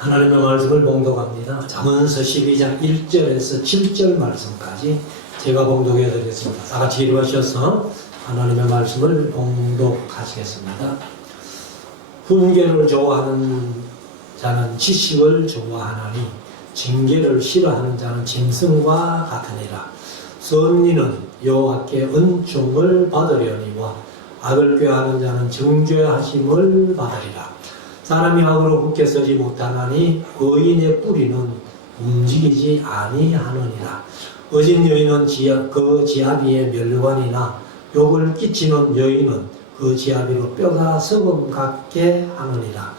하나님의 말씀을 봉독합니다. 잠언서 12장 1절에서 7절 말씀까지 제가 봉독해 드리겠습니다. 다 같이 일어나셔서 하나님의 말씀을 봉독하시겠습니다. 훈계를 좋아하는 자는 지식을 좋아하나니 징계를 싫어하는 자는 짐승과 같으니라. 선인은 여호와께 은총을 받으려니와 악을 꾀하는 자는 정죄하심을 받으리라. 사람이 악으로 굳게 서지 못하나니 의인의 뿌리는 움직이지 아니하느니라. 어진 여인은 그 지아비의 멸관이나 욕을 끼치는 여인은 그 지아비로 뼈가 썩음 같게 하느니라.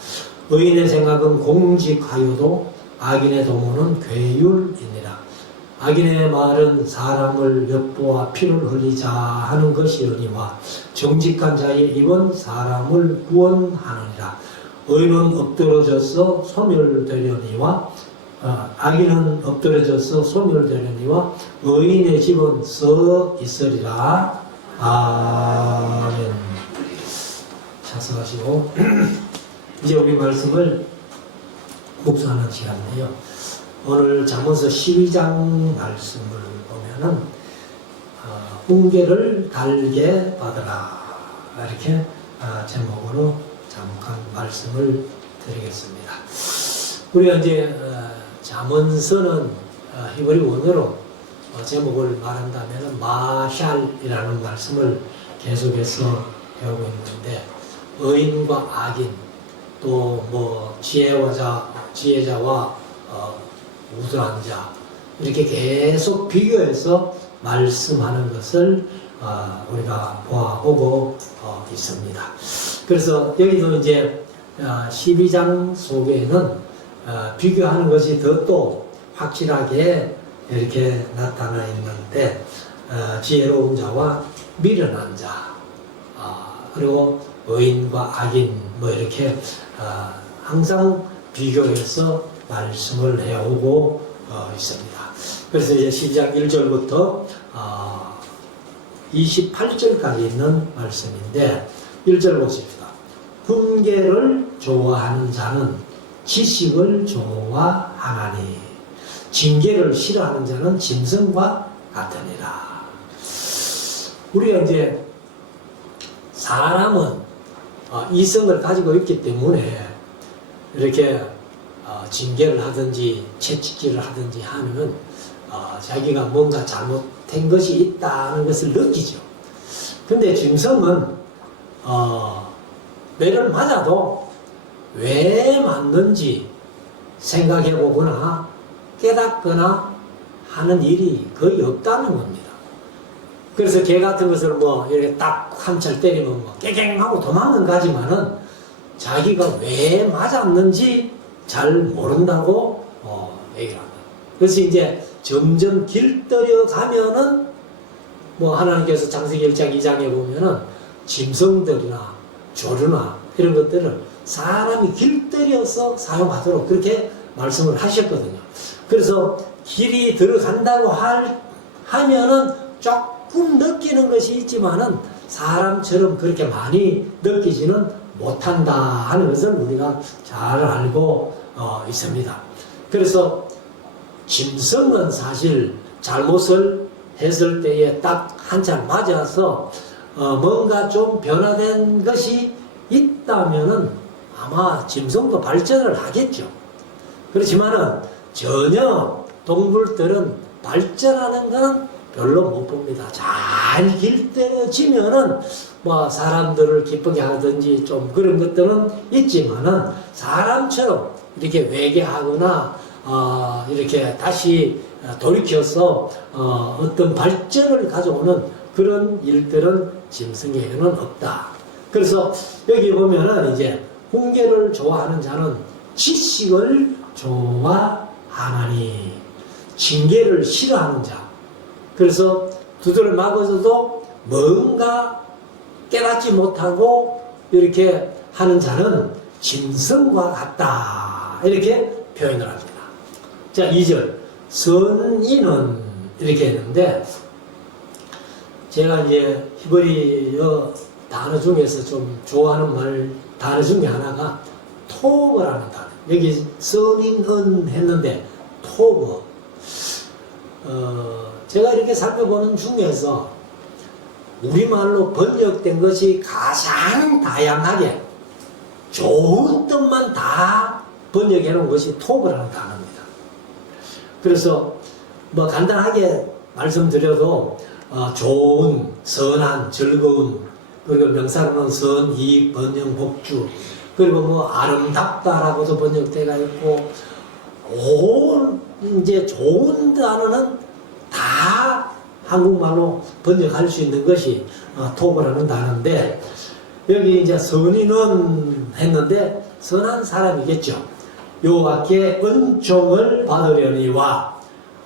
의인의 생각은 공직하여도 악인의 도모는 괴율이니라. 악인의 말은 사람을 엿보아 피를 흘리자 하는 것이오니와 정직한 자의 입은 사람을 구원하느니라. 의인은 엎드러져서 소멸되려니와 악인은 엎드러져서 소멸되려니와 의인의 집은 서 있으리라. 아멘. 자수하시고 이제 우리 말씀을 묵상하는 시간인데요. 오늘 잠언서 12장 말씀을 보면은 훈계를 달게 받으라 이렇게 제목으로 잠깐 말씀을 드리겠습니다. 우리가 이제 잠언서는 히브리 원어로 제목을 말한다면 마샬이라는 말씀을 계속해서 배우고 있는데, 의인과 악인 또 뭐 지혜자와 우둔한 자 이렇게 계속 비교해서 말씀하는 것을 우리가 보아오고 있습니다. 그래서 여기도 이제 12장 속에는 비교하는 것이 더 또 확실하게 이렇게 나타나 있는데, 지혜로운 자와 미련한 자, 그리고 의인과 악인 뭐 이렇게 항상 비교해서 말씀을 해오고 있습니다. 그래서 이제 12장 1절부터 28절까지 있는 말씀인데, 1절 보십시다. 훈계를 좋아하는 자는 지식을 좋아하나니 징계를 싫어하는 자는 짐승과 같으니라. 우리가 이제 사람은 이성을 가지고 있기 때문에 이렇게 징계를 하든지 채찍질을 하든지 하면 자기가 뭔가 잘못된 것이 있다는 것을 느끼죠. 근데 짐승은 매를 맞아도 왜 맞는지 생각해 보거나 깨닫거나 하는 일이 거의 없다는 겁니다. 그래서 개 같은 것을 뭐 이렇게 딱 한 찰 때리면 뭐 깨갱하고 도망은 가지만은 자기가 왜 맞았는지 잘 모른다고 얘기를 합니다. 그래서 이제 점점 길들여 가면은 뭐 하나님께서 창세기 1장 2장에 보면은 짐승들이나 조류나 이런 것들을 사람이 길들여서 사용하도록 그렇게 말씀을 하셨거든요. 그래서 길이 들어간다고 하면은 조금 느끼는 것이 있지만은 사람처럼 그렇게 많이 느끼지는 못한다 하는 것을 우리가 잘 알고 있습니다. 그래서 짐승은 사실 잘못을 했을 때에 딱 한 찰 맞아서 뭔가 좀 변화된 것이 있다면은 아마 짐승도 발전을 하겠죠. 그렇지만은 전혀 동물들은 발전하는 건 별로 못 봅니다. 잘 길들여지면은 뭐 사람들을 기쁘게 하든지 좀 그런 것들은 있지만은 사람처럼 이렇게 회개하거나 이렇게 다시 돌이켜서 어떤 발전을 가져오는 그런 일들은 짐승에게는 없다. 그래서 여기 보면은 이제 훈계를 좋아하는 자는 지식을 좋아하나니 징계를 싫어하는 자. 그래서 두드려 맞아서도 뭔가 깨닫지 못하고 이렇게 하는 자는 짐승과 같다. 이렇게 표현을 합니다. 자, 2절. 선인은 이렇게 했는데, 제가 이제 히브리어 단어 중에서 좀 좋아하는 단어 중에 하나가 토브라는 단어입니다. 여기 선인은 했는데 토거. 제가 이렇게 살펴보는 중에서 우리말로 번역된 것이 가장 다양하게 좋은 뜻만 다 번역해 놓은 것이 토거라는 단어입니다. 그래서 뭐 간단하게 말씀드려도 좋은, 선한, 즐거운, 그리고 명사로는 선, 이익, 번영, 복주, 그리고 뭐 아름답다라고도 번역되어 있고, 이제 좋은 단어는 다 한국말로 번역할 수 있는 것이 토거라는 단어인데, 여기 이제 선인은 했는데 선한 사람이겠죠. 여호와께 은총을 받으려니와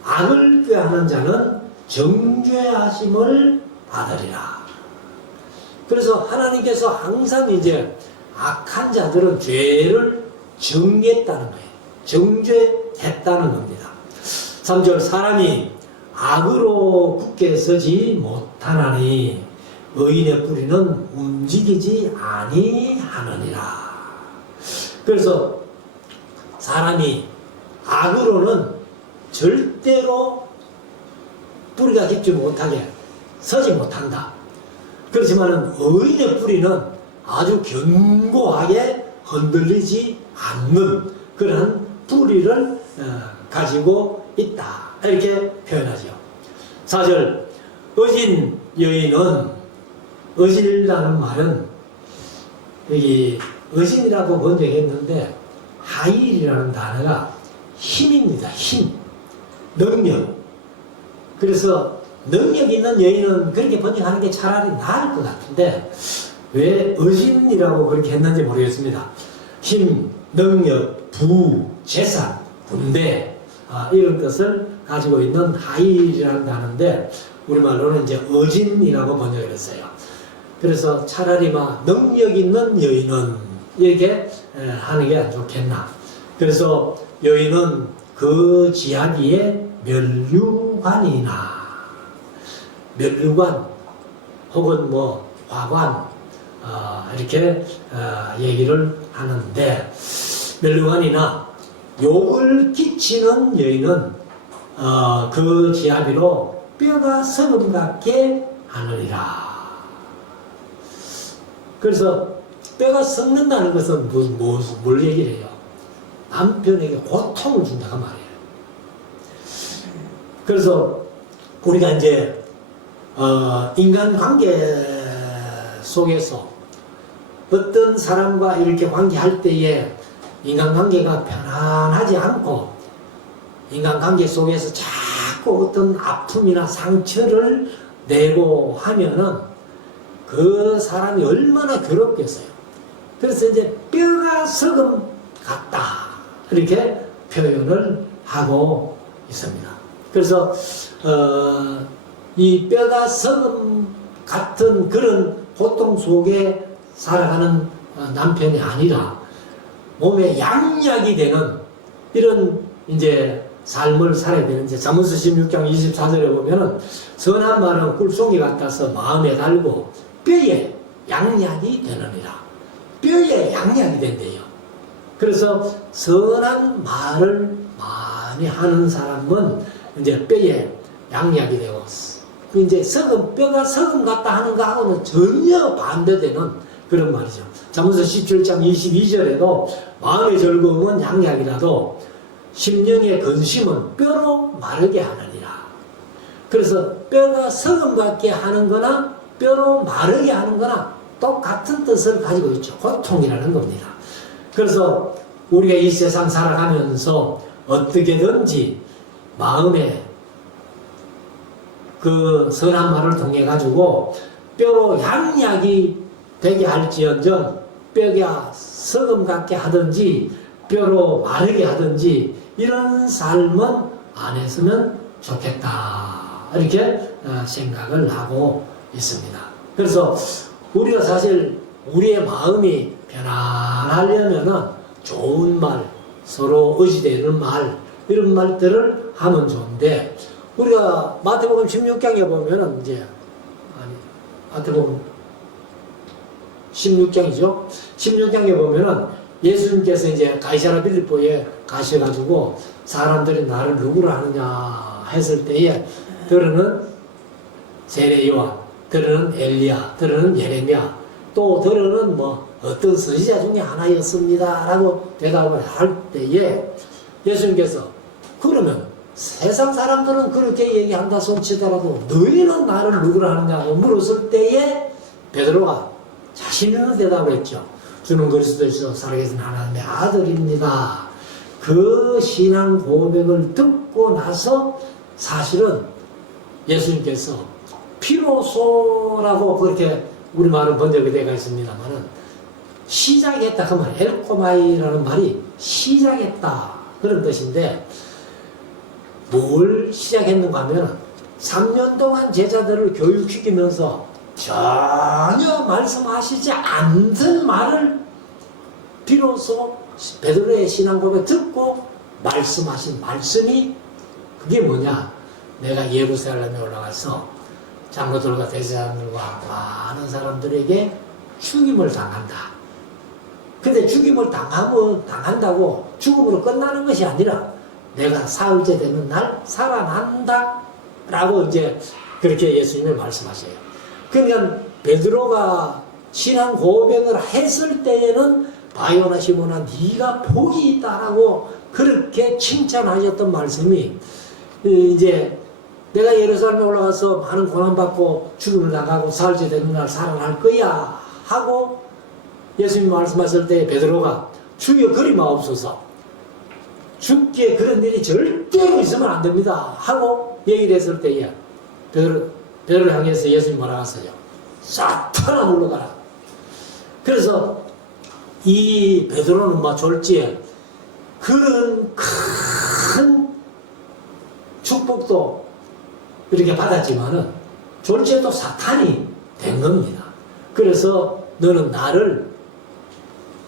악을 꾀하는 자는 정죄하심을 받으리라. 그래서 하나님께서 항상 이제 악한 자들은 죄를 정했다는 거예요. 정죄했다는 겁니다. 3절 사람이 악으로 굳게 서지 못하나니 의인의 뿌리는 움직이지 아니하느니라. 그래서 사람이 악으로는 절대로 뿌리가 깊지 못하게 서지 못한다. 그렇지만 의인의 뿌리는 아주 견고하게 흔들리지 않는 그런 뿌리를 가지고 있다. 이렇게 표현하죠. 4절 어진 여인은, 어진이라는 말은 여기 어진이라고 번역했는데 하일이라는 단어가 힘입니다. 힘, 능력. 그래서 능력 있는 여인은 그렇게 번역하는 게 차라리 나을 것 같은데 왜 어진이라고 그렇게 했는지 모르겠습니다. 힘, 능력, 부, 재산, 군대, 이런 것을 가지고 있는 하일이라는 단어인데 우리말로는 이제 어진이라고 번역을 했어요. 그래서 차라리 막 능력 있는 여인은 이렇게 하는 게 안 좋겠나. 그래서 여인은 그 지하기에 면류관이나, 면류관 혹은 뭐 화관 이렇게 얘기를 하는데, 면류관이나 욕을 끼치는 여인은 그 지하비로 뼈가 서금 같게 하느니라. 그래서 뼈가 썩는다는 것은 뭘 얘기를 해요? 남편에게 고통을 준다가 말이에요. 그래서 우리가 이제 인간관계 속에서 어떤 사람과 이렇게 관계할 때에 인간관계가 편안하지 않고 인간관계 속에서 자꾸 어떤 아픔이나 상처를 내고 하면은 그 사람이 얼마나 괴롭겠어요. 그래서 이제 뼈가 서금 같다 이렇게 표현을 하고 있습니다. 그래서 이 뼈가 서금 같은 그런 고통 속에 살아가는 남편이 아니라 몸에 양약이 되는 이런 이제 삶을 살아야 되는데, 잠언서 16장 24절에 보면은 선한 말은 꿀송이 같아서 마음에 달고 뼈에 양약이 되느니라. 뼈에 양약이 된대요. 그래서 선한 말을 많이 하는 사람은 이제 뼈에 양약이 되고, 이제 뼈가 서금 같다 하는 거하고는 전혀 반대되는 그런 말이죠. 잠언서 17장 22절에도 마음의 즐거움은 양약이라도 심령의 근심은 뼈로 마르게 하느니라. 그래서 뼈가 서금 같게 하는 거나 뼈로 마르게 하는 거나 똑같은 뜻을 가지고 있죠. 고통이라는 겁니다. 그래서 우리가 이 세상 살아가면서 어떻게든지 마음에 그 선한 말을 통해 가지고 뼈로 양약이 되게 할지언정 뼈가 서금 같게 하든지 뼈로 마르게 하든지 이런 삶은 안 했으면 좋겠다 이렇게 생각을 하고 있습니다. 그래서 우리가 사실 우리의 마음이 편안하려면은 좋은 말, 서로 의지되는 말, 이런 말들을 하면 좋은데, 우리가 마태복음 16장에 보면은 마태복음 16장이죠. 16장에 보면은 예수님께서 이제 가이사라 빌립보에 가셔가지고 사람들이 나를 누구로 하느냐 했을 때에 들으는 세례 요한, 들으는 엘리야, 들으는 예레미야, 또 들으는 뭐 어떤 선지자 중에 하나였습니다 라고 대답을 할 때에 예수님께서 그러면 세상 사람들은 그렇게 얘기한다 손치더라도 너희는 나를 누구로 하느냐고 물었을 때에 베드로가 자신의 대답을 했죠. 주는 그리스도이시오 살아계신 하나님의 아들입니다. 그 신앙 고백을 듣고 나서 사실은 예수님께서 비로소라고 그렇게 우리말은 번역이 되어 있습니다만은 시작했다 하면 엘코마이라는 말이 시작했다 그런 뜻인데 뭘 시작했는가 하면 3년 동안 제자들을 교육시키면서 전혀 말씀하시지 않던 말을 비로소 베드로의 신앙 고백 듣고 말씀하신 말씀이 그게 뭐냐? 내가 예루살렘에 올라가서 장로들과 대제사장들과 많은 사람들에게 죽임을 당한다. 근데 죽임을 당한다고 죽음으로 끝나는 것이 아니라 내가 사흘째 되는 날 살아난다 라고 이제 그렇게 예수님이 말씀하셔요. 그러니까 베드로가 신앙 고백을 했을 때에는 바요나 시몬아 네가 복이 있다라고 그렇게 칭찬하셨던 말씀이 이제 내가 예루살렘에 올라가서 많은 고난받고 죽음을 당하고 사흘째 되는 날 살아날 거야 하고 예수님이 말씀하실 때 베드로가 주여 그리 마옵소서 죽기에 그런 일이 절대로 있으면 안 됩니다 하고 얘기를 했을 때에 베드로를 향해서 예수님이 뭐라고 하세요? 사탄아 물러가라. 그래서 이 베드로는 막 졸지에 그런 큰 축복도 이렇게 받았지만은 졸지에도 사탄이 된 겁니다. 그래서 너는 나를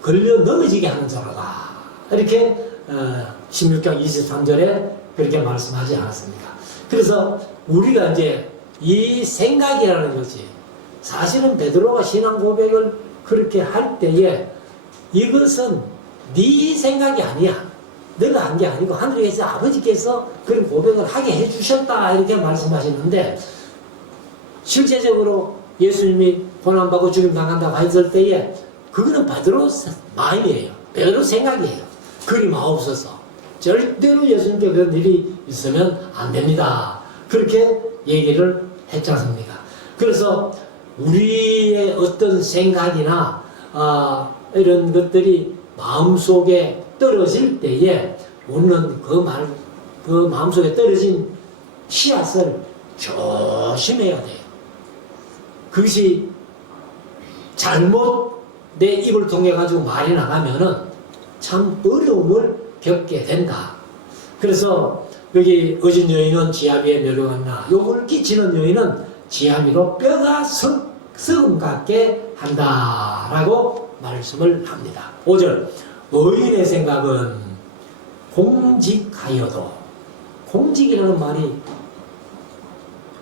걸려 넘어지게 하는 자로다. 이렇게 16장 23절에 그렇게 말씀하지 않았습니까? 그래서 우리가 이제 이 생각이라는 것이 사실은 베드로가 신앙 고백을 그렇게 할 때에 이것은 네 생각이 아니야. 너가 한 게 아니고 하늘에 계신 아버지께서 그런 고백을 하게 해주셨다 이렇게 말씀하시는데 실제적으로 예수님이 고난받고 죽임 당한다고 했을 때에 그거는 베드로 마음이에요. 베드로 생각이에요. 그리 마옵소서. 절대로 예수님께 그런 일이 있으면 안 됩니다. 그렇게 얘기를 했지 않습니까? 그래서 우리의 어떤 생각이나 이런 것들이 마음속에 떨어질 때에 우리는 그 마음속에 떨어진 씨앗을 조심해야 돼요. 그것이 잘못 내 입을 통해 가지고 말이 나가면은 참 어려움을 겪게 된다. 그래서 여기 어진 여인은 지아비에 멸류관나 욕을 끼치는 여인은 지아비로 뼈가 썩음 같게 한다라고 말씀을 합니다. 5절 의인의 생각은 공직하여도 공직이라는 말이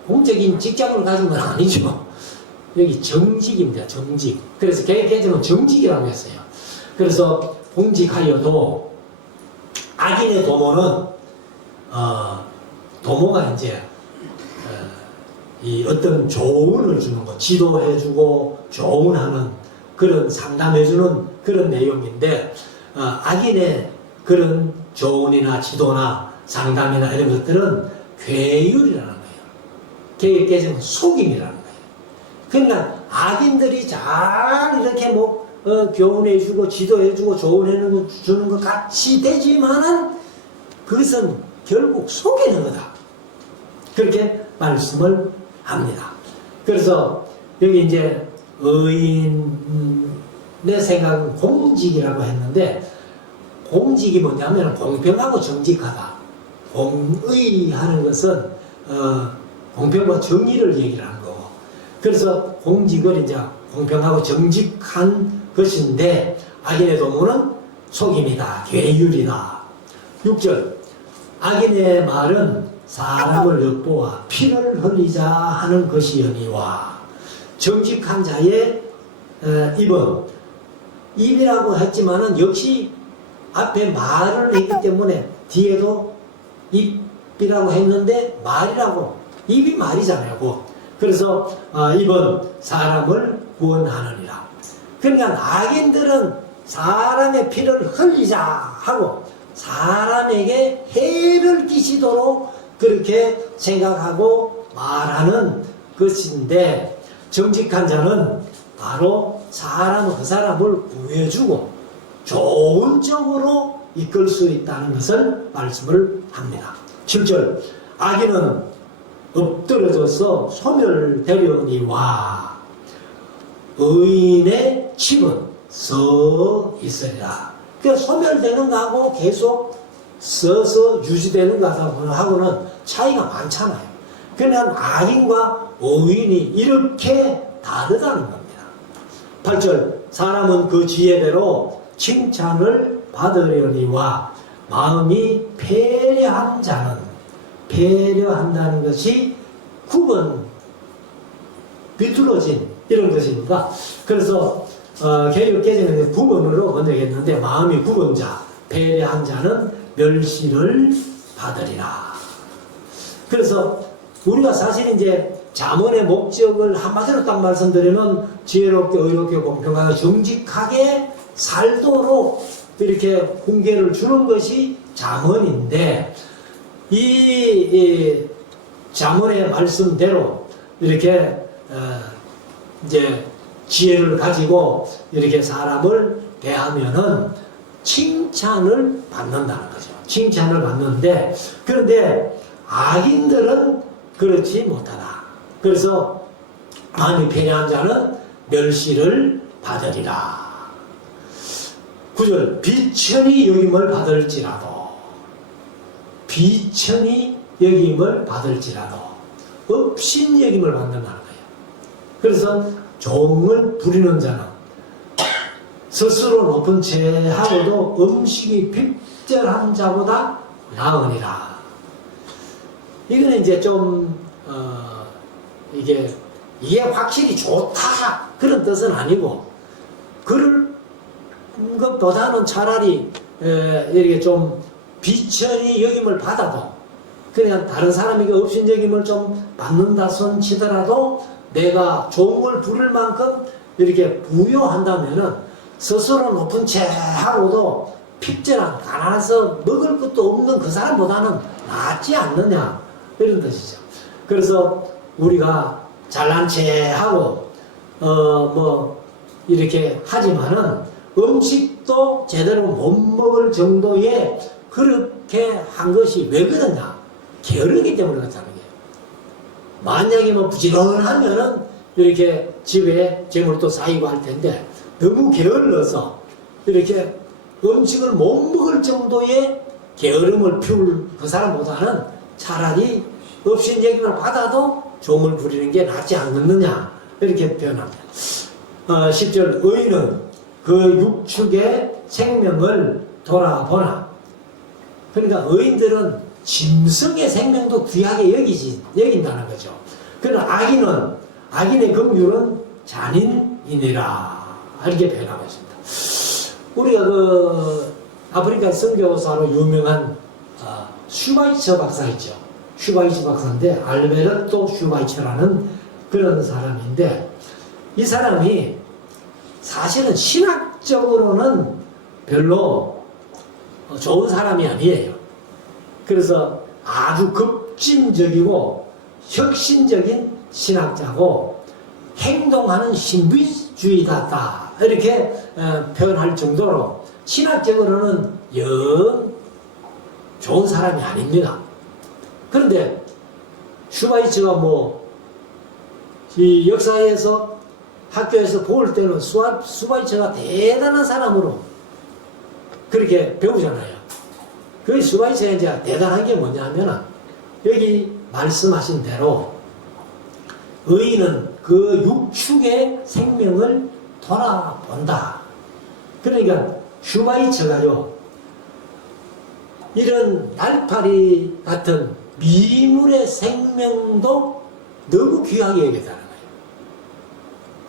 공적인 직장을 가진 건 아니죠. 여기 정직입니다. 정직. 그래서 개정은 정직이라고 했어요. 그래서 공직하여도 악인의 도모는 도모가 이제 이 어떤 조언을 주는 것, 지도해주고 조언하는 그런 상담해주는 그런 내용인데 악인의 그런 조언이나 지도나 상담이나 이런 것들은 괴율이라는 거예요. 개정은 속임이라는 거예요. 그러니까 악인들이 잘 이렇게 뭐 교훈해주고 지도해주고 조언해주는 것 같이 되지만은 그것은 결국 속이는 거다. 그렇게 말씀을 합니다. 그래서 여기 이제 의인의 생각은 공직이라고 했는데 공직이 뭐냐면 공평하고 정직하다. 공의하는 것은 공평과 정의를 얘기를 하는 거고 그래서 공직을 이제 공평하고 정직한 것인데 악인의 도모는 속임이다. 괴율이다. 6절 악인의 말은 사람을 엿보아 피를 흘리자 하는 것이여니와 정직한 자의 입은 입이라고 했지만은 역시 앞에 말을 했기 때문에 뒤에도 입이라고 했는데 말이라고, 입이 말이잖아요. 그래서 입은 사람을 구원하느니라. 그러니까 악인들은 사람의 피를 흘리자 하고 사람에게 해를 끼치도록 그렇게 생각하고 말하는 것인데, 정직한 자는 바로 그 사람을 구해주고 좋은 쪽으로 이끌 수 있다는 것을 말씀을 합니다. 7절, 악인은 엎드러져서 소멸되려니와 의인의 집은 서 있으리라. 그러니까 소멸되는 거하고 계속 서서 유지되는 것하고는 차이가 많잖아요. 그러니까 악인과 의인이 이렇게 다르다는 겁니다. 8절, 사람은 그 지혜대로 칭찬을 받으려니와 마음이 패려한 자는, 패려한다는 것이 비뚤어진 이런 것입니다. 그래서 개역개정에는 9번으로 번역했는데, 마음이 굽은 자, 패려한 자는 멸시를 받으리라. 그래서 우리가 사실 이제 잠언의 목적을 한마디로 딱 말씀드리면, 지혜롭게 의롭게 공평하게 정직하게 살도록 이렇게 훈계를 주는 것이 잠언인데, 이 잠언의 말씀대로 이렇게 이제 지혜를 가지고 이렇게 사람을 대하면은 칭찬을 받는다는 거죠. 칭찬을 받는데, 그런데 악인들은 그렇지 못하다. 그래서 마음이 패려한 자는 멸시를 받으리라. 9절, 비천히 여김을 받을지라도, 비천히 여김을 받을지라도 업신 여김을 받는다는 거예요. 그래서 종을 부리는 자는 스스로 높은 채하고도 음식이 핍절한 자보다 나으니라. 이거는 이제 좀 이게 확실히 좋다 그런 뜻은 아니고, 그럴 것보다는 차라리 이렇게 좀 비천히 여김을 받아도, 그냥 다른 사람에게 업신 여김을 좀 받는다 손 치더라도 내가 종을 부릴 만큼 이렇게 부여한다면은 스스로 높은 채하고도 핍절한, 가난해서 먹을 것도 없는 그 사람보다는 낫지 않느냐, 이런 뜻이죠. 그래서 우리가 잘난 채하고 이렇게 하지만은 음식도 제대로 못 먹을 정도의 그렇게 한 것이 왜 그러냐? 게으르기 때문에 그렇다는 거예요. 만약에 부지런하면은 이렇게 집에 재물도 쌓이고 할 텐데, 너무 게을러서 이렇게 음식을 못 먹을 정도의 게으름을 피울 그 사람보다는 차라리 업신 여김을 받아도 종을 부리는 게 낫지 않겠느냐, 이렇게 표현합니다. 10절, 의인은 그 육축의 생명을 돌아보나. 그러니까 의인들은 짐승의 생명도 귀하게 여긴다는 거죠. 그러나 악인의 긍휼은 잔인이니라, 이렇게 표현하고 있습니다. 우리가 아프리카 선교사로 유명한 슈바이처 박사 있죠. 슈바이처 박사인데, 알베르토 슈바이처라는 그런 사람인데, 이 사람이 사실은 신학적으로는 별로 좋은 사람이 아니에요. 그래서 아주 급진적이고 혁신적인 신학자고 행동하는 신비주의자다, 이렇게 표현할 정도로 신학적으로는 영 좋은 사람이 아닙니다. 그런데 슈바이처가 이 역사에서 학교에서 볼 때는 슈바이처가 대단한 사람으로 그렇게 배우잖아요. 그 슈바이처가 이제 대단한 게 뭐냐면, 여기 말씀하신 대로 의인은 그 육축의 생명을 돌아본다. 그러니까 슈바이처가요, 이런 날파리 같은 미물의 생명도 너무 귀하게 여겼다는 거예요.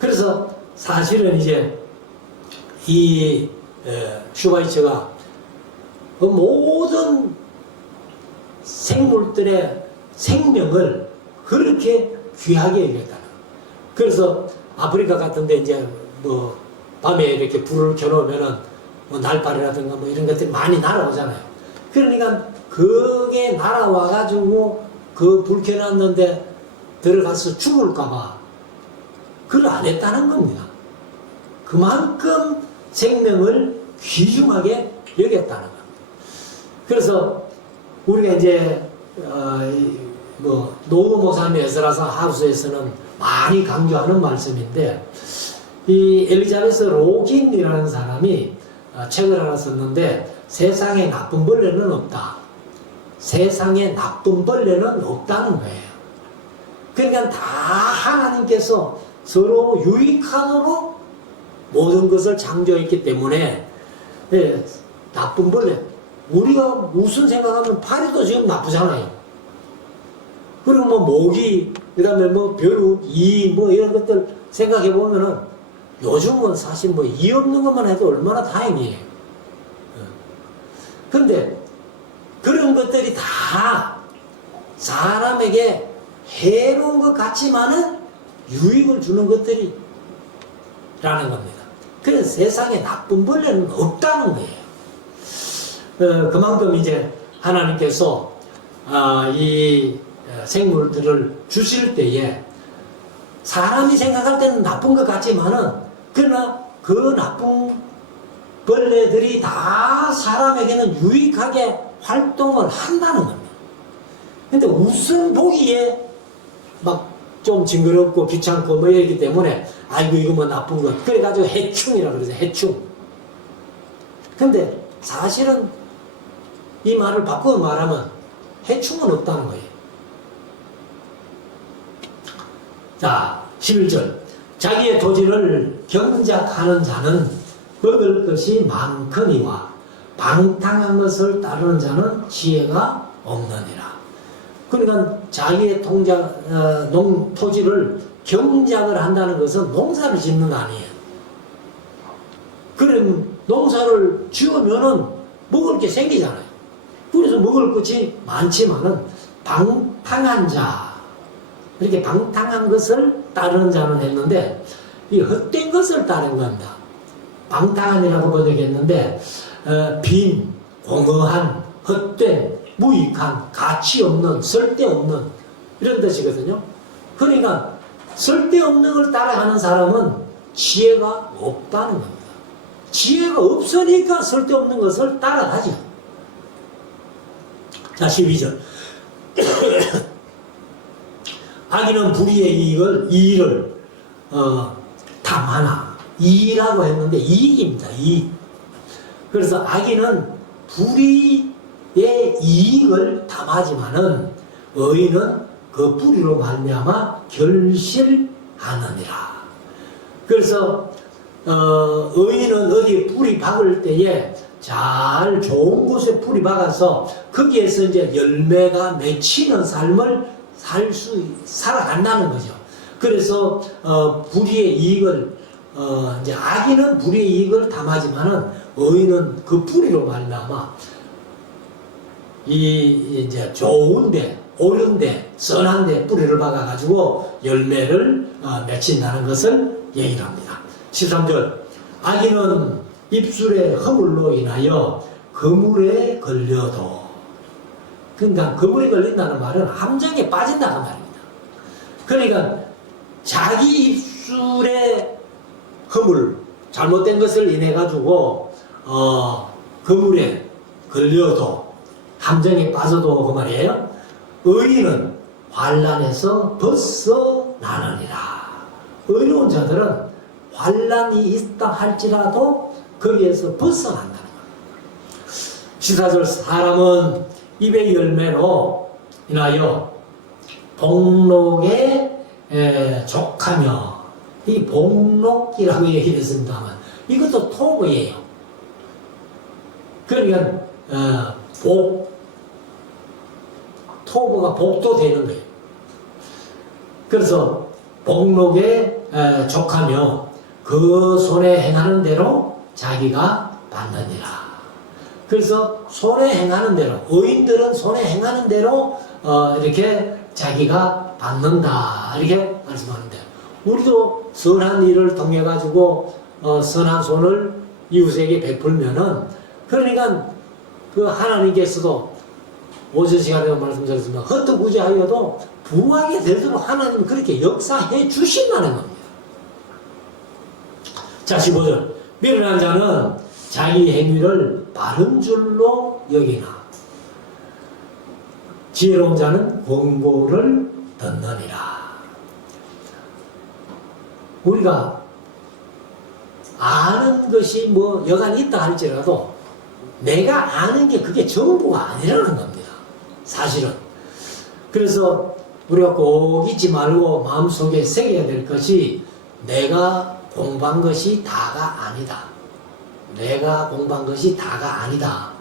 그래서 사실은 이제 이 슈바이처가 그 모든 생물들의 생명을 그렇게 귀하게 여겼다는. 그래서 아프리카 같은데 이제 뭐 밤에 이렇게 불을 켜놓으면은 뭐 날파리라든가 뭐 이런 것들이 많이 날아오잖아요. 그러니까 그게 날아와가지고 그 불 켜놨는데 들어가서 죽을까봐 그걸 안 했다는 겁니다. 그만큼 생명을 귀중하게 여겼다는 겁니다. 그래서 우리가 이제 뭐 노르모산 에스라사 하우스에서는 많이 강조하는 말씀인데, 이 엘리자베스 로긴이라는 사람이 책을 하나 썼는데, 세상에 나쁜 벌레는 없다. 세상에 나쁜 벌레는 없다는 거예요. 그러니까 다 하나님께서 서로 유익하도록 모든 것을 창조했기 때문에, 예, 나쁜 벌레, 우리가 무슨 생각하면 파리도 지금 나쁘잖아요. 그리고 뭐 모기, 그 다음에 뭐 벼룩, 이, 뭐 이런 것들 생각해 보면은 요즘은 사실 뭐 이 없는 것만 해도 얼마나 다행이에요. 그런데 그런 것들이 다 사람에게 해로운 것 같지만은 유익을 주는 것들이라는 겁니다. 그래서 세상에 나쁜 벌레는 없다는 거예요. 그만큼 이제 하나님께서 이 생물들을 주실 때에 사람이 생각할 때는 나쁜 것 같지만은, 그러나 그 나쁜 벌레들이 다 사람에게는 유익하게 활동을 한다는 겁니다. 근데 우선 보기에 막 좀 징그럽고 귀찮고 뭐 이러기 때문에, 아이고 이거 뭐 나쁜 것, 그래가지고 해충이라 그러죠. 해충. 근데 사실은 이 말을 바꿔 말하면 해충은 없다는 거예요. 자, 11절. 자기의 토지를 경작하는 자는 먹을 것이 많거니와 방탕한 것을 따르는 자는 지혜가 없느니라. 그러니까 자기의 토지를 경작을 한다는 것은 농사를 짓는 거 아니에요. 그럼 농사를 지으면은 먹을 게 생기잖아요. 그래서 먹을 것이 많지만은 방탕한 자, 이렇게 방탕한 것을 따르는 자는 했는데, 이 헛된 것을 따른 겁니다. 방탕한이라고 번역했는데, 빈, 공허한, 헛된, 무익한, 가치 없는, 쓸데없는 이런 뜻이거든요. 그러니까 쓸데없는 걸 따라가는 사람은 지혜가 없다는 겁니다. 지혜가 없으니까 쓸데없는 것을 따라가죠. 자, 12절. 악인은 불의의 이의를 탐하나. 이의라고 했는데 이익입니다. 이익. 그래서 악인은 불의의 이익을 탐하지만은 의인은 그 불의로 말미암아 결실하느니라. 그래서 의인은 어디에 불이 박을 때에 잘 좋은 곳에 불이 박아서 거기에서 이제 열매가 맺히는 삶을 살아간다는 거죠. 그래서 불의의 이익을 이제 악인은 불의의 이익을 탐하지만은 의인은 그 불의로 말미암아 이제 좋은데, 옳은데, 선한데 뿌리를 박아가지고 열매를 맺힌다는 것을 얘기를 합니다. 13절. 악인은 입술의 허물로 인하여 그물에 걸려도, 그러니까 그물에 걸린다는 말은 함정에 빠진다는 말입니다. 그러니까 자기 입술의 허물, 잘못된 것을 인해 가지고 그물에 걸려도, 함정에 빠져도 그 말이에요. 의인은 환난에서 벗어나느니라. 의로운 자들은 환난이 있다 할지라도 거기에서 벗어난다는 거예요. 14절. 사람은 입의 열매로 인하여 복록에 족하며, 이 복록이라고 얘기를 했습니다만 이것도 토부예요. 그러니까 토부가 복도 되는 거예요. 그래서 복록에 족하며 그 손에 행하는 대로 자기가 받느니라. 그래서 손에 행하는 대로, 의인들은 손에 행하는 대로 이렇게 자기가 받는다, 이렇게 말씀하는데, 우리도 선한 일을 통해 가지고 선한 손을 이웃에게 베풀면은, 그러니까 그 하나님께서도 오전 시간에 말씀드렸지만 헛되구제하여도 부하게 되도록 하나님은 그렇게 역사해 주신다는 겁니다. 자, 15절. 미련한 자는 자기 행위를 바른 줄로 여기나 지혜로운 자는 권고를 듣느니라. 우리가 아는 것이 뭐 여간 있다 할지라도 내가 아는 게 그게 전부가 아니라는 겁니다. 사실은. 그래서 우리가 꼭 잊지 말고 마음속에 새겨야 될 것이 내가 공부한 것이 다가 아니다. 내가 공부한 것이 다가 아니다.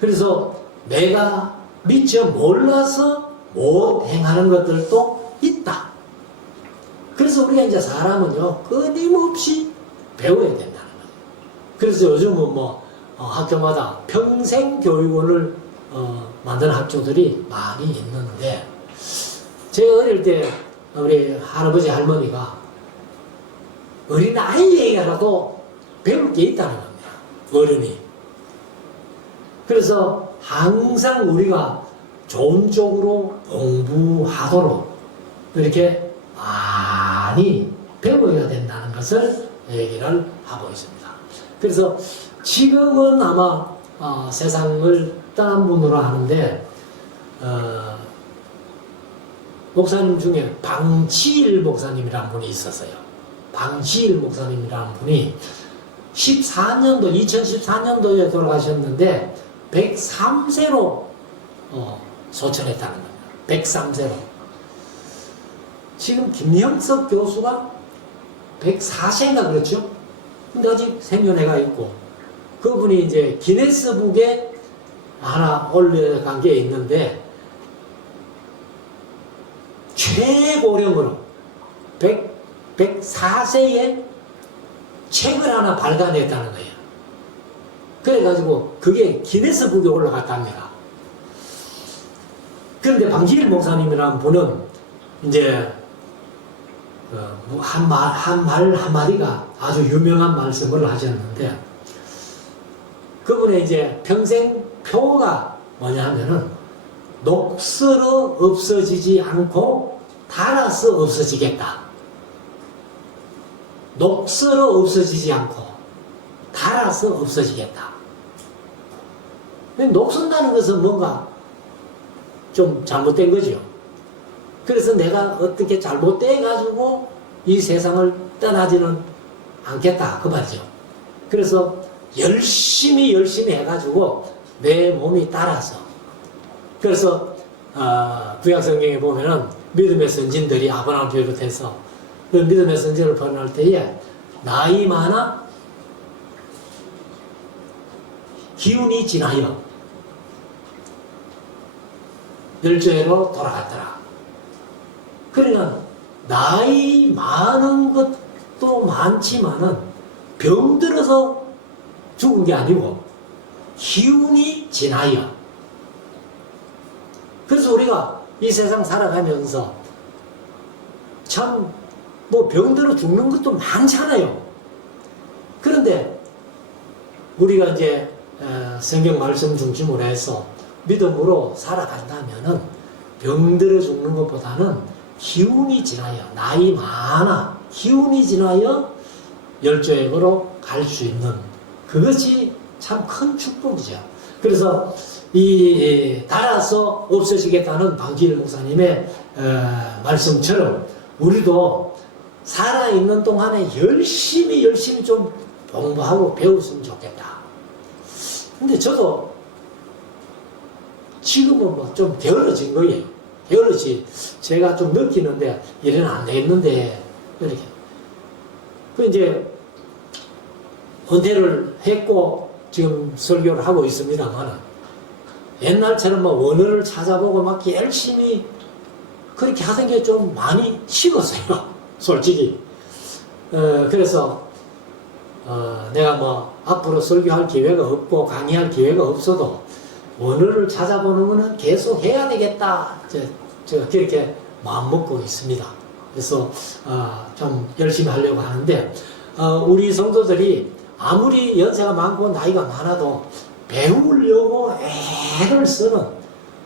그래서 내가 미처 몰라서 못 행하는 것들도 있다. 그래서 우리가 이제 사람은요, 끊임없이 배워야 된다는 거예요. 그래서 요즘은 학교마다 평생교육원을 만드는 학교들이 많이 있는데, 제가 어릴 때 우리 할아버지 할머니가 어린아이에게라도 배울 게 있다는 겁니다. 어른이. 그래서 항상 우리가 좋은 쪽으로 공부하도록 이렇게 많이 배워야 된다는 것을 얘기를 하고 있습니다. 그래서 지금은 아마 세상을 떠난 분으로 하는데 목사님 중에 방치일 목사님이라는 분이 있었어요. 방치일 목사님이라는 분이 2014년도에 돌아가셨는데 103세로 소천했다는 겁니다. 103세로. 지금 김형석 교수가 104세인가 그렇죠? 근데 아직 생존해가 있고, 그분이 이제 기네스북에 하나 올려간 게 있는데, 최고령으로 104세에 책을 하나 발간했다는 거예요. 그래가지고 그게 기네스북에 올라갔답니다. 그런데 방지일 목사님이라는 분은 이제 한 말 한마디가 아주 유명한 말씀을 하셨는데, 그분의 이제 평생 표가 뭐냐 하면은 녹슬어 없어지지 않고 닳아서 없어지겠다. 녹슬어 없어지지 않고 닳아서 없어지겠다. 녹슨다는 것은 뭔가 좀 잘못된 거죠. 그래서 내가 어떻게 잘못돼가지고 이 세상을 떠나지는 않겠다, 그 말이죠. 그래서 열심히 해가지고 내 몸이 따라서. 그래서 구약성경에 보면은 믿음의 선진들이 아브라함을 비롯해서 그 믿음의 선진을 번할 때에 나이 많아 기운이 지나여 열조에로 돌아갔더라. 그러니까 나이 많은 것도 많지만은 병들어서 죽은 게 아니고 기운이 지나여. 그래서 우리가 이 세상 살아가면서 참 뭐 병들어 죽는 것도 많잖아요. 그런데 우리가 이제 성경 말씀 중심으로 해서 믿음으로 살아간다면은 병들어 죽는 것보다는 기운이 지나여, 나이 많아 기운이 지나여 열조액으로 갈 수 있는, 그것이 참 큰 축복이죠. 그래서 이 닳아서 없어지겠다는 방지일 목사님의 말씀처럼 우리도 살아있는 동안에 열심히 좀 공부하고 배웠으면 좋겠다. 근데 저도 지금은 뭐 좀 게을러진 거예요. 게을러지. 제가 좀 느끼는데 이래는 안 되겠는데 이렇게. 그 이제 은퇴를 했고 지금 설교를 하고 있습니다만, 옛날처럼 뭐 원어를 찾아보고 막 열심히 그렇게 하던 게 좀 많이 식었어요. 솔직히. 그래서 내가 뭐 앞으로 설교할 기회가 없고 강의할 기회가 없어도 언어를 찾아보는 거는 계속 해야 되겠다. 제가 그렇게 마음먹고 있습니다. 그래서 좀 열심히 하려고 하는데 우리 성도들이 아무리 연세가 많고 나이가 많아도 배우려고 애를 쓰는,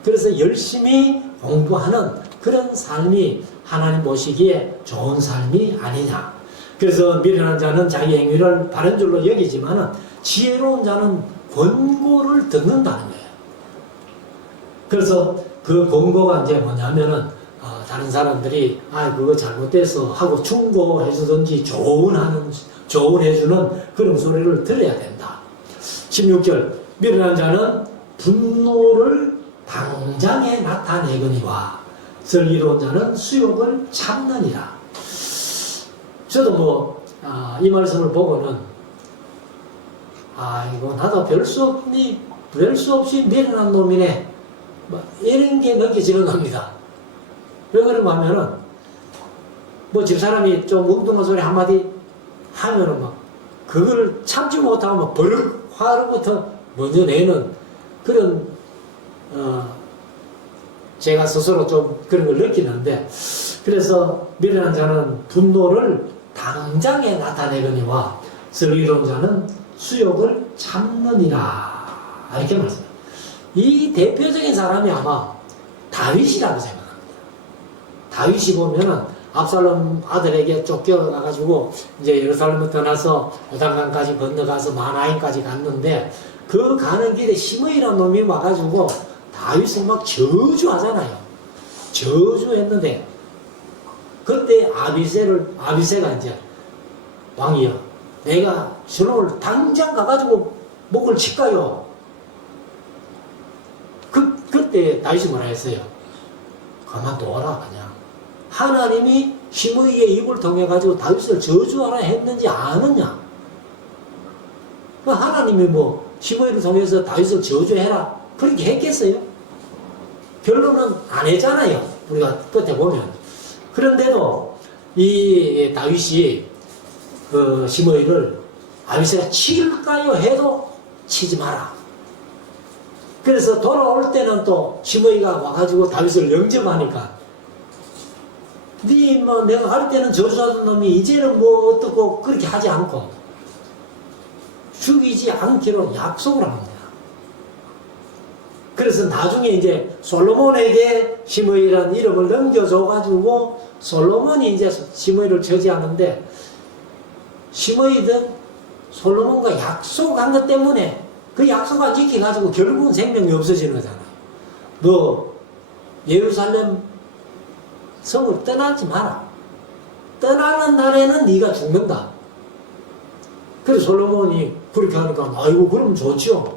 그래서 열심히 공부하는 그런 삶이 하나님 보시기에 좋은 삶이 아니냐. 그래서 미련한 자는 자기 행위를 바른 줄로 여기지만 지혜로운 자는 권고를 듣는다는 거예요. 그래서 그 권고가 이제 뭐냐면은 다른 사람들이 그거 잘못돼서 하고 충고해 주든지 조언해주는 그런 소리를 들어야 된다. 16절, 미련한 자는 분노를 당장에 나타내거니와 슬기로운 자는 수욕을 참느니라. 저도 이 말씀을 보고는 이거 나도 별 수 없이 미련한 놈이네, 이런 게 느껴지는 겁니다. 왜 그런가 하면은 집사람이 좀 엉뚱한 소리 한마디 하면은 그걸 참지 못하고 버럭 화로부터 먼저 내는 그런 제가 스스로 좀 그런 걸 느끼는데, 그래서 미련한 자는 분노를 당장에 나타내거니와 슬기로운 자는 수욕을 참느니라, 이렇게 말씀해요. 이 대표적인 사람이 아마 다윗이라고 생각합니다. 다윗이 보면은 압살롬 아들에게 쫓겨가가지고 이제 예루살렘을 떠나서 요단강까지 건너가서 마나임까지 갔는데, 그 가는 길에 시므이라는 놈이 와가지고 다윗을 막 저주하잖아요. 저주했는데 그때 아비새가 이제 왕이여, 내가 저놈을 당장 가가지고 목을 칠까요? 그때 다윗이 뭐라 했어요? 가만둬라. 그냥 하나님이 시므이의 입을 통해 가지고 다윗을 저주하라 했는지 아느냐? 하나님이 시므이를 통해서 다윗을 저주해라 그렇게 했겠어요? 결론은 안 했잖아요. 우리가 끝에 보면. 그런데도 이 다윗이 시므이를 아비새가 칠까요 해도 치지 마라. 그래서 돌아올 때는 또 시므이가 와가지고 다윗을 영접하니까 내가 갈 때는 저주하던 놈이 이제는 어떻고 그렇게 하지 않고 죽이지 않기로 약속을 합니다. 그래서 나중에 이제 솔로몬에게 시므이라는 이름을 넘겨줘가지고 솔로몬이 이제 시므이를 저지하는데, 시므이든 솔로몬과 약속한 것 때문에 그 약속 안 지켜가지고 결국은 생명이 없어지는 거잖아요. 너 예루살렘 성을 떠나지 마라. 떠나는 날에는 네가 죽는다. 그래서 솔로몬이 그렇게 하니까 아이고 그럼 좋죠.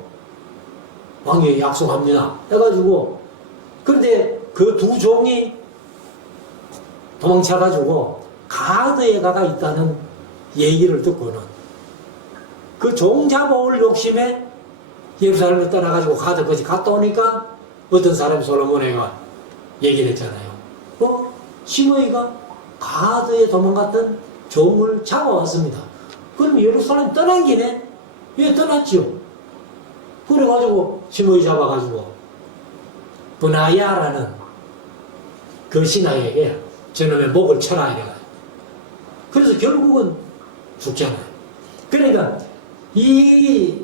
왕이 약속합니다. 해가지고, 그런데 그 두 종이 도망쳐가지고 가드에 가가 있다는 얘기를 듣고는 그 종 잡아올 욕심에 예루살렘을 떠나가지고 가드까지 갔다 오니까 어떤 사람이 솔로몬에게 얘기를 했잖아요. 시므이가 가드에 도망갔던 종을 잡아왔습니다. 그럼 예루살렘 떠난 김에 왜 떠났지요? 그래가지고 시므이 잡아가지고 브나야라는 그 신하에게 저놈의 목을 쳐라 이래가지고, 그래서 결국은 죽잖아요. 그러니까 이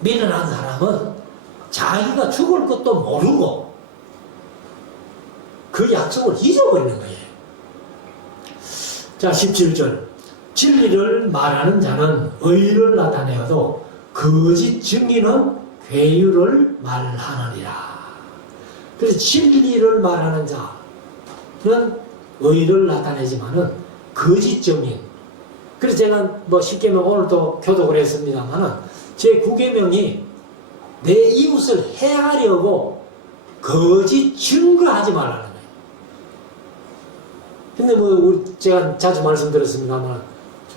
미련한 사람은 자기가 죽을 것도 모르고 그 약속을 잊어버리는 거예요. 자, 17절, 진리를 말하는 자는 의를 나타내어도 거짓 증인은 괴유를 말하느니라. 그래서 진리를 말하는 자는 의를 나타내지만은 거짓 증인. 그래서 제가 10계명 오늘도 교독을 했습니다만은 제 9계명이 내 이웃을 해하려고 거짓 증거하지 말라는 거예요. 근데 제가 자주 말씀드렸습니다만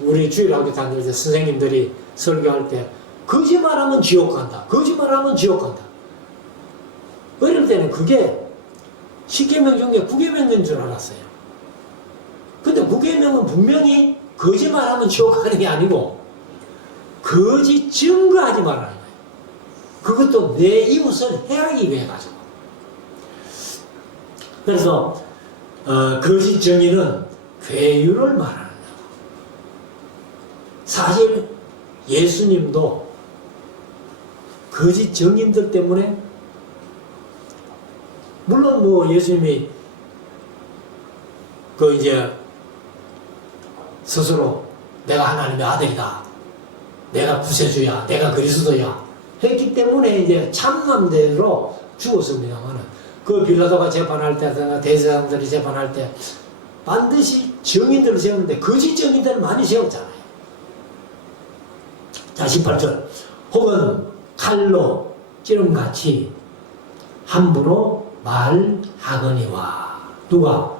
우리 주일학교 다닐 때 선생님들이 설교할 때 거짓말하면 지옥 간다. 거짓말하면 지옥 간다. 어릴 때는 그게 10계명 중에 9계명인 줄 알았어요. 근데 9계명은 분명히 거짓말하면 지옥 가는 게 아니고 거짓 증거하지 말라는 거예요. 그것도 내 이웃을 해하기 위해 가지고. 그래서 거짓 정의는 괴유를 말하는 거예요. 사실 예수님도 거짓 정인들 때문에, 물론 뭐 예수님이 이제 스스로 내가 하나님의 아들이다, 내가 구세주야, 내가 그리스도야 했기 때문에 이제 참남대로 죽었습니다만, 그 빌라도가 재판할 때, 대제사장들이 재판할 때 반드시 정인들을 세우는데 거짓 정인들을 많이 세웠잖아요. 자, 18절. 혹은 칼로 찌름같이 함부로 말하거니와. 누가?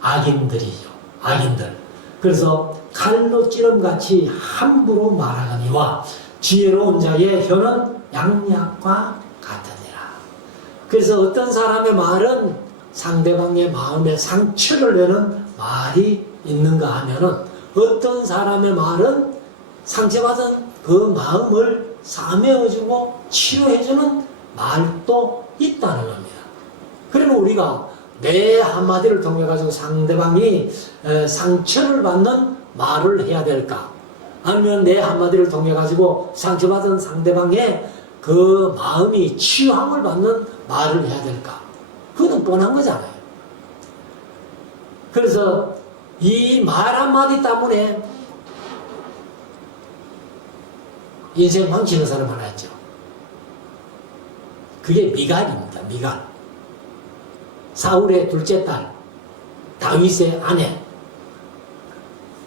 악인들이죠. 악인들. 그래서 칼로 찌름같이 함부로 말하거니와 지혜로운 자의 혀는 양약과 같으니라. 그래서 어떤 사람의 말은 상대방의 마음에 상처를 내는 말이 있는가 하면은, 어떤 사람의 말은 상처받은 그 마음을 싸매어주고 치료해주는 말도 있다는 겁니다. 그러면 우리가 내 한마디를 통해 가지고 상대방이 상처를 받는 말을 해야 될까? 아니면 내 한마디를 통해 가지고 상처받은 상대방의 그 마음이 치유함을 받는 말을 해야 될까? 그건 뻔한 거잖아요. 그래서 이 말 한마디 때문에 인생 망치는 사람 하나 있죠. 그게 미갈입니다. 미갈. 사울의 둘째 딸, 다윗의 아내.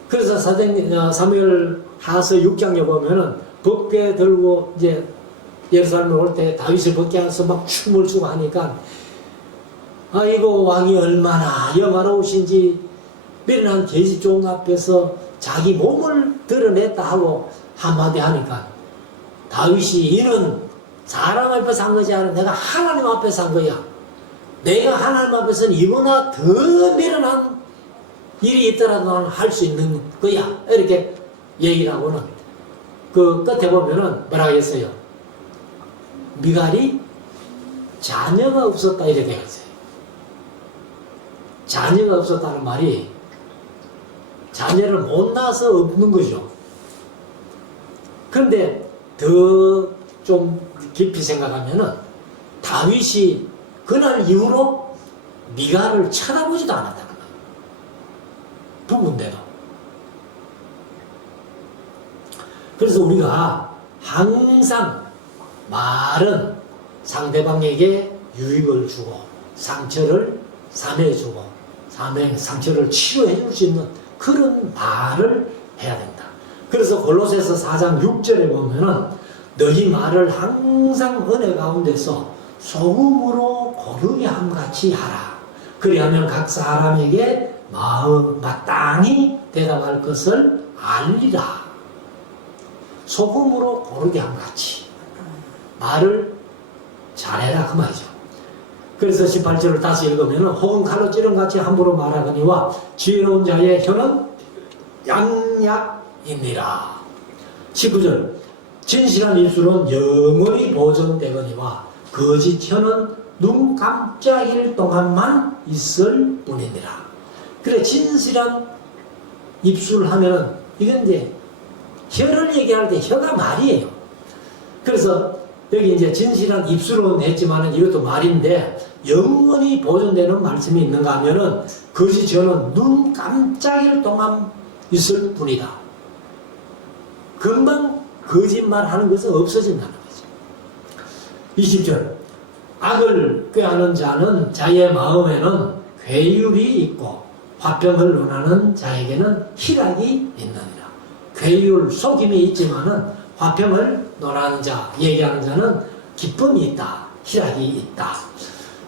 그래서 사무엘 하서 6장에 보면은 법궤 들고 이제 예루살렘에 올 때 다윗을 법궤에서 막 춤을 추고 하니까, 아이고 왕이 얼마나 영화로우신지 미련한 계집종 앞에서 자기 몸을 드러냈다 하고 한마디 하니까, 다윗이 이는 사람 앞에서 한 거지 않아, 내가 하나님 앞에서 한 거야. 내가 하나님 앞에서는 이보다 더 미련한 일이 있더라도 나는 할 수 있는 거야. 이렇게 얘기를 하고는 그 끝에 보면은 뭐라고 했어요? 미갈이 자녀가 없었다 이렇게 했어요. 자녀가 없었다는 말이 자녀를 못 낳아서 없는 거죠. 그런데 더 좀 깊이 생각하면은 다윗이 그날 이후로 미갈을 쳐다보지도 않았다는 거예요. 부부인데도. 그래서 우리가 항상 말은 상대방에게 유익을 주고 상처를 싸매주고 상처를 치료해 줄 수 있는 그런 말을 해야 된다. 그래서 골로새서 4장 6절에 보면은 너희 말을 항상 은혜 가운데서 소금으로 고르게 함같이 하라. 그리하면 각 사람에게 마땅히 대답할 것을 알리라. 소금으로 고르게 함같이 말을 잘해라 그 말이죠. 그래서 18절을 다시 읽으면 혹은 칼로 찌름같이 함부로 말하거니와 지혜로운 자의 혀는 양약이니라. 19절 진실한 입술은 영원히 보존되거니와 거짓 혀는 눈 깜짝일 동안만 있을 뿐이니라. 그래, 진실한 입술 하면은 이건 이제 혀를 얘기할 때 혀가 말이에요. 그래서 여기 이제 진실한 입술은 했지만은 이것도 말인데 영원히 보존되는 말씀이 있는가 하면은 거짓 혀는 눈 깜짝일 동안 있을 뿐이다. 금방 거짓말 하는 것은 없어진다는 거죠. 20절 악을 꾀하는 자는 자의 마음에는 괴율이 있고 화평을 논하는 자에게는 희락이 있느니라. 괴율, 속임이 있지만은 화평을 논하는 자, 얘기하는 자는 기쁨이 있다, 희락이 있다.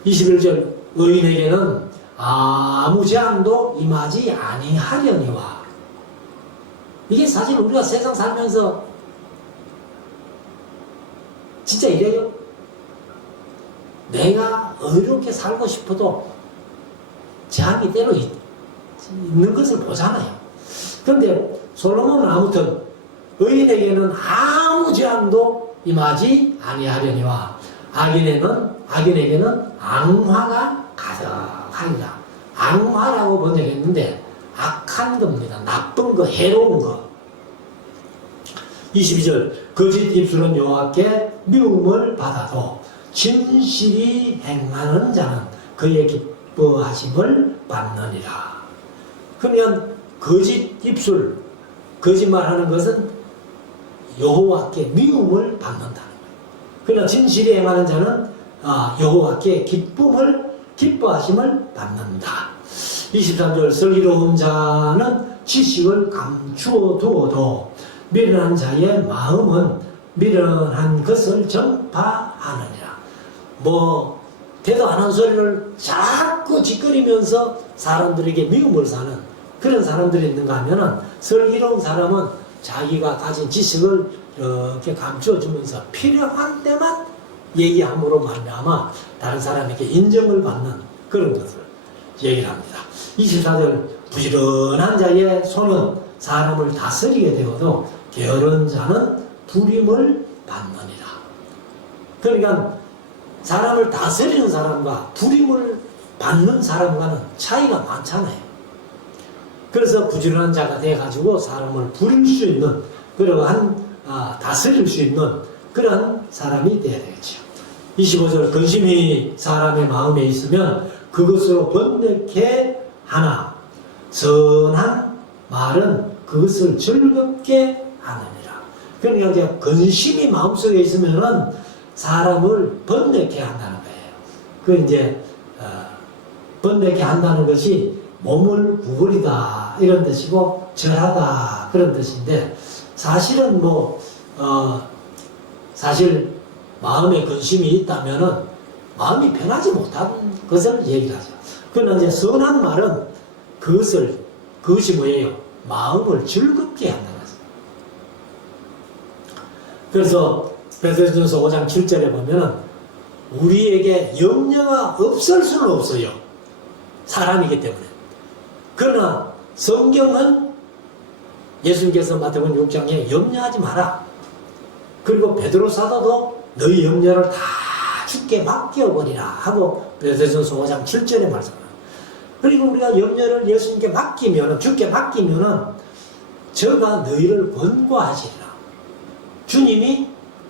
21절 의인에게는 아무 재앙도 임하지 아니하려니와. 이게 사실 우리가 세상 살면서 진짜 이래요. 내가 의롭게 살고 싶어도 재앙이 때로 있는 것을 보잖아요. 그런데 솔로몬은 아무튼 의인에게는 아무 재앙도 임하지 아니하려니와 악인에게는 앙화가 가득하리라. 앙화라고 번역했는데 악한 겁니다. 나쁜 거, 해로운 거. 22절 거짓 입술은 여호와께 미움을 받아도 진실이 행하는 자는 그의 기뻐하심을 받느니라. 그러면 거짓 입술, 거짓말하는 것은 여호와께 미움을 받는다는 거예요. 그러나 진실이 행하는 자는 여호와께 기뻐하심을 받는다. 23절 슬기로운 자는 지식을 감추어 두어도 미련한 자의 마음은 미련한 것을 전파하느니라. 대도 안 하는 소리를 자꾸 짓거리면서 사람들에게 미움을 사는 그런 사람들이 있는가 하면은, 슬기로운 사람은 자기가 가진 지식을 이렇게 감춰주면서 필요한 때만 얘기함으로 말미암아 다른 사람에게 인정을 받는 그런 것을 얘기를 합니다. 24절 부지런한 자의 손은 사람을 다스리게 되어도 게으른 자는 부림을 받느니라. 그러니까 사람을 다스리는 사람과 부림을 받는 사람과는 차이가 많잖아요. 그래서 부지런한 자가 돼가지고 사람을 부릴 수 있는 그러한 다스릴 수 있는 그러한 사람이 되어야 되겠죠. 25절 근심이 사람의 마음에 있으면 그것으로 번뇌케 하나 선한 말은 그것을 즐겁게 하느니라. 그러니까 이제 근심이 마음속에 있으면은 사람을 번뇌케 한다는 거예요. 그 이제 번뇌케 한다는 것이 몸을 구부리다 이런 뜻이고 절하다 그런 뜻인데, 사실은 사실 마음에 근심이 있다면은 마음이 편하지 못한 것을 얘기를 하죠. 그러나 이제 선한 말은 그것이 뭐예요? 마음을 즐겁게 한다는 거죠. 그래서 베드로전서 5장 7절에 보면은 우리에게 염려가 없을 수는 없어요. 사람이기 때문에. 그러나 성경은 예수님께서 마태복음 6장에 염려하지 마라. 그리고 베드로 사도도 너희 염려를 다 주께 맡겨버리라 하고 베드로전서 5장 7절에 말씀합니다. 그리고 우리가 염려를 예수님께 맡기면은, 주께 맡기면은 저가 너희를 권고하시리라. 주님이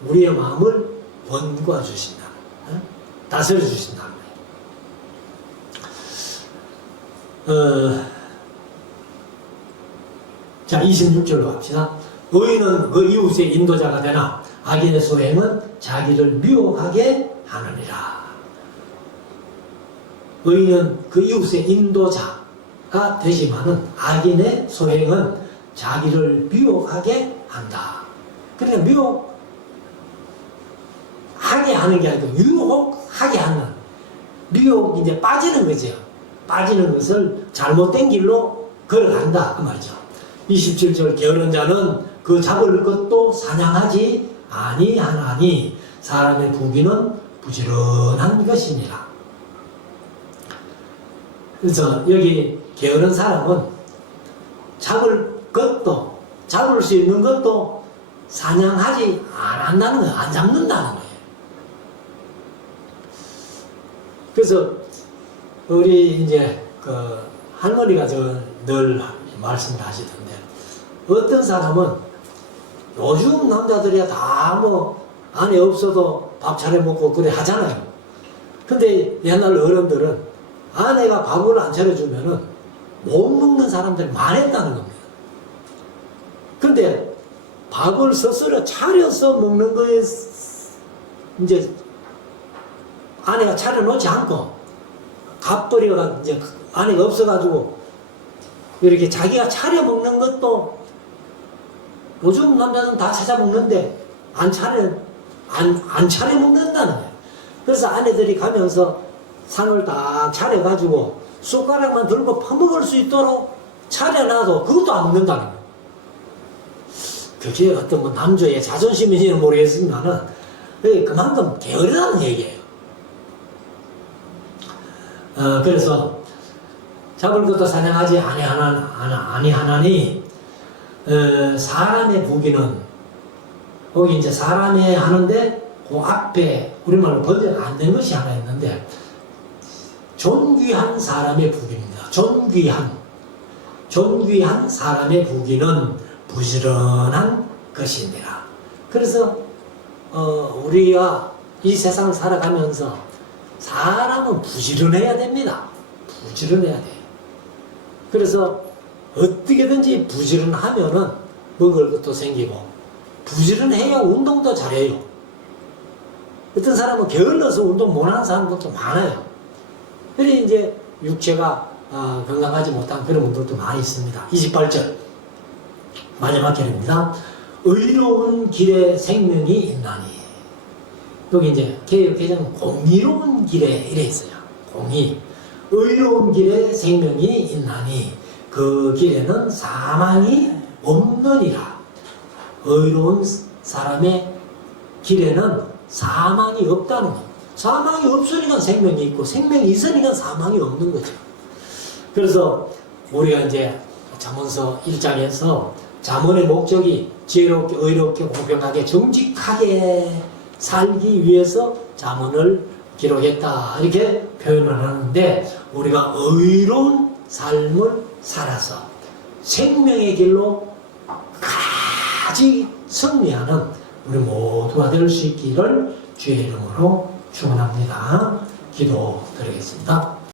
우리의 마음을 권고해 주신다. 다스려 주신다. 자, 26절로 갑시다. 의인은 그 이웃의 인도자가 되나 악인의 소행은 자기를 미워하게 하느니라. 의인은 그 이웃의 인도자가 되지만은 악인의 소행은 자기를 미워하게 한다. 그러니까 미워하게 하는 게 아니고 유혹하게 하는, 미혹 이제 빠지는 거죠. 빠지는 것을 잘못된 길로 걸어간다 그 말이죠. 27절 게으른 자는 그 잡을 것도 사냥하지 아니하나니 사람의 부귀는 부지런한 것이니라. 그래서 여기 게으른 사람은 잡을 수 있는 것도 사냥하지 않는다는 거예요. 안 잡는다는 거예요. 그래서 우리 이제 그 할머니가 늘 말씀을 하시던데, 어떤 사람은 요즘 남자들이야 다 아내 없어도 밥 차려 먹고 그래 하잖아요. 근데 옛날 어른들은 아내가 밥을 안 차려주면은 못 먹는 사람들이 많았다는 겁니다. 근데 밥을 스스로 차려서 먹는 거에 이제 아내가 차려놓지 않고 갑돌이가 이제 아내가 없어가지고 이렇게 자기가 차려 먹는 것도 요즘 남자는 다 찾아 먹는데 안 차려 먹는다는 거예요. 그래서 아내들이 가면서 상을 딱 차려가지고 숟가락만 들고 퍼먹을 수 있도록 차려놔도 그것도 안 먹는다는 거예요. 그게 어떤 남자의 자존심인지는 모르겠지만은 그만큼 게으르다는 얘기예요. 그래서 잡을 것도 사냥하지 아니하나니 사람의 부귀는 거기 이제 사람의 하는데 그 앞에 우리말로 번역 안 된 것이 하나 있는데 존귀한 사람의 부귀입니다. 존귀한 사람의 부귀는 부지런한 것이니라. 그래서 우리가 이 세상을 살아가면서 사람은 부지런해야 됩니다. 부지런해야 돼요. 그래서 어떻게든지 부지런하면은 먹을 것도 생기고 부지런해야 운동도 잘해요. 어떤 사람은 게을러서 운동 못하는 사람들도 많아요. 그래 이제 육체가 건강하지 못한 그런 분들도 많이 있습니다. 28절 마지막 절입니다. 의로운 길에 생명이 있나니. 여기 이제 개혁개정은 공의로운 길에 이래 있어요. 공의. 의로운 길에 생명이 있나니 그 길에는 사망이 없느니라. 의로운 사람의 길에는 사망이 없다는 것. 사망이 없으니까 생명이 있고 생명이 있으니까 사망이 없는 거죠. 그래서 우리가 이제 잠언서 1장에서 잠언의 목적이 지혜롭게 의롭게 공평하게 정직하게 살기 위해서 잠언을 기록했다 이렇게 표현을 하는데 우리가 의로운 삶을 살아서 생명의 길로 가지 승리하는 우리 모두가 될 수 있기를 주의 이름으로 축원합니다. 기도드리겠습니다.